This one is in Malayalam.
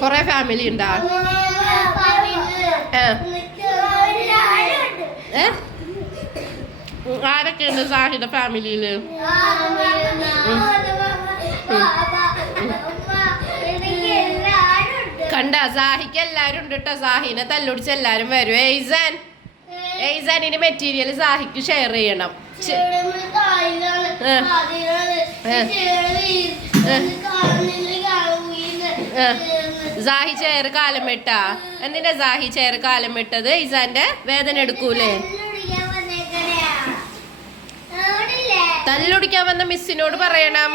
കൊറേ ഫാമിലി ഉണ്ടാ? ആരൊക്കെ ഉണ്ട് സാഹിയുടെ ഫാമിലിയില്? കണ്ട സാഹിക്ക് എല്ലാരും ഉണ്ട് കേട്ടോ. സാഹിനെ തല്ലുടിച്ച് എല്ലാരും വരും. എയ്സാനിന്റെ മെറ്റീരിയൽ സാഹിക്ക് ഷെയർ ചെയ്യണം. സാഹി ചെയർ കാലം വെട്ടാ? എന്തിനാ സാഹി ചെയർ കാലം വെട്ടത്? എയ്സാന്റെ വേദന എടുക്കൂലേ? തല്ലുടിക്കാൻ വന്ന മിസ്സിനോട് പറയണം.